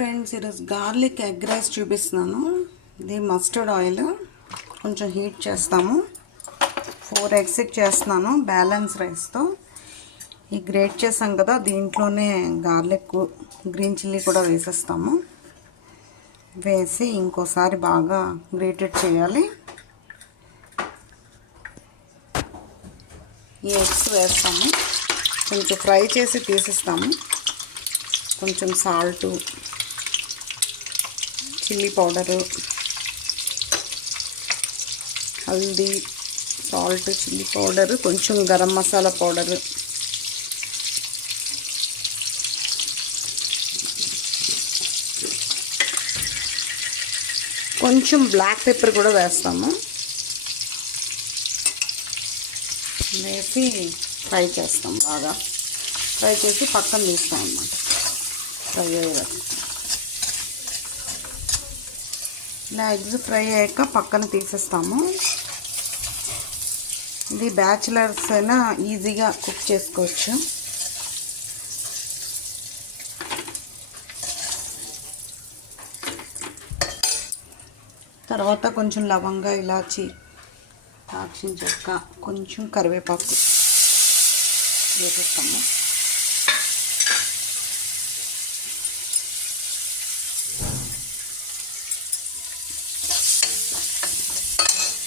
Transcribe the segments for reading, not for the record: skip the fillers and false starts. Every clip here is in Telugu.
ఫ్రెండ్స్, ఈరోజు గార్లిక్ ఎగ్ రైస్ చూపిస్తున్నాను. ఇది మస్టర్డ్ ఆయిల్ కొంచెం హీట్ చేస్తాము. 4 eggs చేస్తున్నాను బ్యాలెన్స్ రైస్తో. ఈ గ్రేట్ చేసాం కదా, దీంట్లోనే గార్లిక్ గ్రీన్ చిల్లీ కూడా వేసేస్తాము. వేసి ఇంకోసారి బాగా గ్రేటెడ్ చేయాలి. ఈ ఎగ్స్ వేస్తాము, కొంచెం ఫ్రై చేసి తీసిస్తాము. కొంచెం salt, chilli powder, haldi, salt, chilli powder, కొంచెం గరం మసాలా పౌడరు, కొంచెం బ్లాక్ పెప్పర్ కూడా వేస్తాము. వేసి ఫ్రై చేస్తాం. బాగా ఫ్రై చేసి పక్కన తీస్తాం అన్నమాట. ఫ్రై అయ్యేదాకా ఇలా ఎగ్స్ ఫ్రై అయ్యాక పక్కన తీసేస్తాము. ఇది బ్యాచిలర్స్ అయినా ఈజీగా కుక్ చేసుకోవచ్చు. తర్వాత కొంచెం లవంగా, ఇలాచి, దాల్చిన చెక్క, కొంచెం కరివేపాకు వేసేస్తాము.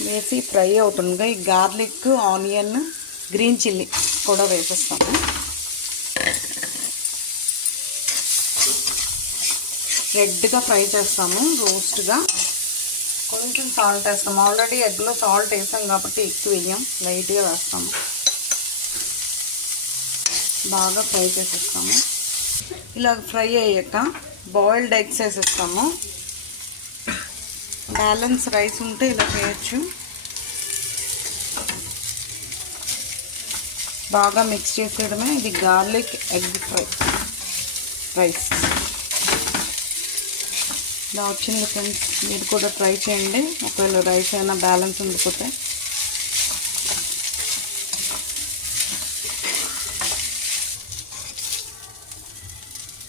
వేసి ఫ్రై అవుతుండగా ఈ గార్లిక్, ఆనియన్, గ్రీన్ చిల్లీ కూడా వేసేస్తాము. రెడ్గా ఫ్రై చేస్తాము, రోస్ట్గా. కొంచెం సాల్ట్ వేస్తాము. ఆల్రెడీ ఎగ్లో సాల్ట్ వేసాం కాబట్టి ఎక్కువ వేయం, లైట్గా వేస్తాము. బాగా ఫ్రై చేసేస్తాము. ఇలా ఫ్రై అయ్యాక బాయిల్డ్ ఎగ్స్ వేసేస్తాము. బ్యాలెన్స్ రైస్ ఉంటే ఇలా చేయొచ్చు. బాగా మిక్స్ చేసేయడమే. ఇది గార్లిక్ ఎగ్ రైస్ ఇలా వచ్చింది ఫ్రెండ్స్. మీరు కూడా ట్రై చేయండి, ఒకవేళ రైస్ అయినా బ్యాలెన్స్ ఉండిపోతే.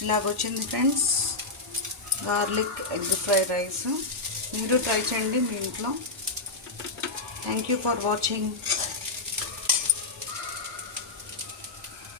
ఇలాగొచ్చింది friends garlic egg fry rice. మీరు ట్రై చేయండి మీ ఇంట్లో. Thank you for watching.